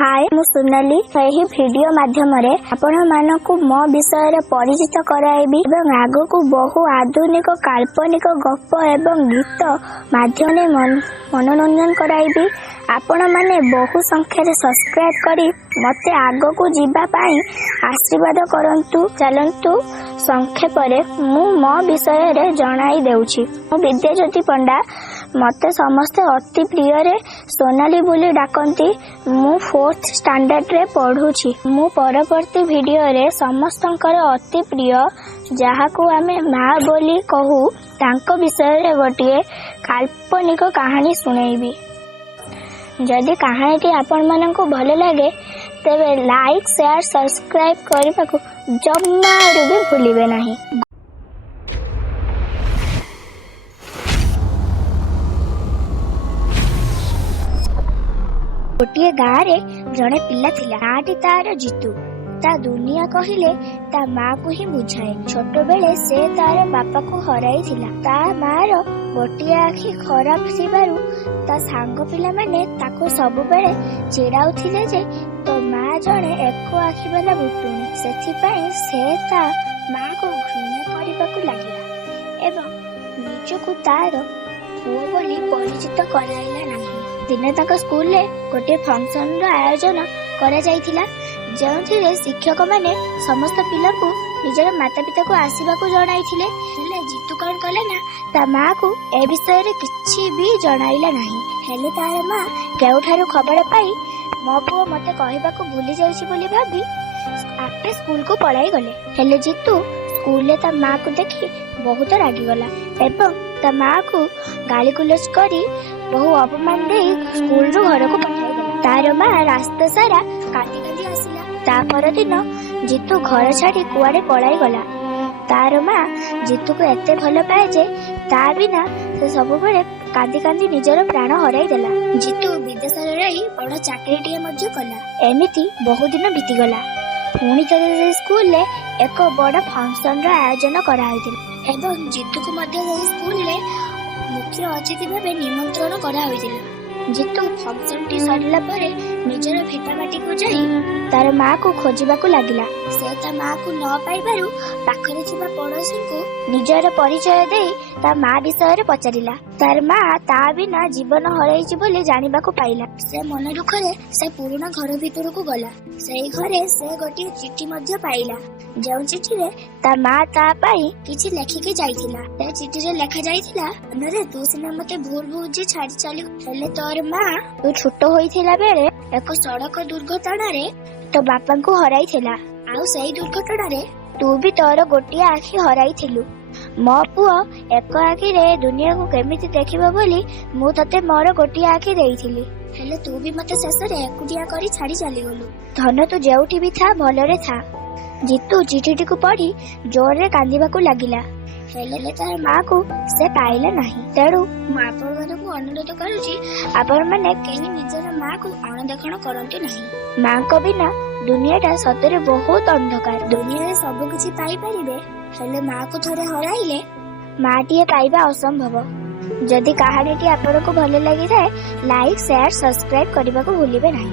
हाय मु सोनाली यही वीडियो माध्यम आपण मानकु मो विषय परिचित कराइबी एवं आगकु बहु आधुनिक काल्पनिक गप एवं गीत माध्यम मनोरंजन कराइबी। आपण माने बहु संख्या सब्सक्राइब करी मते आगकु जीवा पाई आशीर्वाद करंतु। चलंतु संक्षेप मु मो विषय रे जणाई देउछि। मु विद्याज्योति पंडा, मते समस्ते अति प्रिय रे सोनाली बोली डाकंती। मु 4th स्टैंडर्ड रे पढ़ुछि। मु परवर्ती वीडियो रे समस्तंकर अति प्रिय जहाकू आमे माँ बोली कहू तांको विषय रे गोटिए काल्पनिक कहानी सुनेइबी। जदि कहानी आपण मानकु भल लागे तेबे लाइक शेयर सब्सक्राइब करने को जम्मारू भी भूलिबे नहीं। गोटे गाँव रे जड़े पिला थिला। नाटी तार जीतू। ता दुनिया कहिले ता माँ को ही बुझाए। छोट बेले से तार बापा को हराई थिला। ता माँ रो गोटे आखि खराब थिबारु ता सांग पिला माने ताको सब बेले चिड़ाउथिले जे तो माँ जड़े एक आखि वाला बुटुनी। सेथिपाई से ता माँ को घृणा करबाकू लागिला एवं निजकू तार पुओ बोली परिचित कराइला नाही। दिने ताको स्कूल रे गोटे फंक्शन रो आयोजन करा जायथिला, जोंथिरे शिक्षक माने समस्त पिला को निजर माता पिता को आसीबा को जणाइथिले। हेले जीतू कौन कले ना ता माँ को ए विषय रे किछि भी जणाइला नाही। हेले तार माँ केउठारु खबर पाई मो पुओ मते कहबा को भूली जाइछि बोली भाबी आपे स्कूल को पळाई गले। हेले जीतू स्कूल रे ता माँ को देखि बहुत रागी गला एवं ता माँ को गाली गुलज करी बहु अपमान दे स्कूल रो घर को पठाई गला। तार माँ रास्ता सारा कांदी कांदी आसिला। ता पर दिन जीतू घर छाड़ी कुआडे पळाई गला। तार माँ जीतू को एते भल पाए जे ता बिना से सब बेले कांदी कांदी निजर प्राण हराई देला। जीतू विदेश रे रही बड़ चाकरीटिए मध्य कला। एमिति बहु दिन बीती गला। पुणी थे स्कूल रे एक बड़ फंक्शन रो आयोजन करा होइतिला एवं जीतू को मध्य स्कूल रे मुख्य अतिथि भावे निमंत्रण करा होइतिला। जीतू फंक्शन टी सरिला परे निजर भिटामाटी को जाई तार माँ को खोजिबा को लागिला। से ता माँ को न पाइबारु पाखरे थिबा पड़ोसी को निजर परिचय दे ता माँ विषय रे पचारिला। तार माँ ता बिना जीवन हराइछि बोली जानिबा को पाइला। से मन दुखरे से पुराना घर भीतर को गला। सेई घरे से गोटी चिट्ठी मध्य पाइला, जो चिट्ठी रे ता माँ ता पाई किछि लेखिके जाइथिला। से चिट्ठी रे लेखा जाइथिला, अनरे तू सिना मते भूल बुझी छाड़ी चली। हेले तोर माँ तू छोट होइथिला बेले एक सड़क दुर्घटना रे तो बापा को हराई थिला। आउ सेई दुर्घटना रे तू भी तोर गोटिया आखि हराई थिलु। मो पुओ एक आखि रे दुनिया को केमिति देखिबो बोली मु तते मोर गोटिया आखि देइथिली। हेले तू भी मते शेष रे एकुटिया करी छाड़ी चली गलु। धन तू जेउठी भी था भलरे था। जीतू चिठीटी को पढ़ी जोर रे कांदिबा को लागिला। हेले तार माँ को से पाइला नहीं। तेणु मु आपण मानकु अनुरोध करूची आपण माने केही निजर माँ को अणदेखण करंतु नहीं। माँ को बिना दुनियाटा सतरे बहुत अंधकार। दुनिया रे सब किछि पाई परिबे, हेले माँ को थरे हराइले माटीए पाइबा असंभव। जदि कहानीटी आपनको भल लागि थाए लाइक शेयर सब्सक्राइब करबा को भूलिबे नहीं।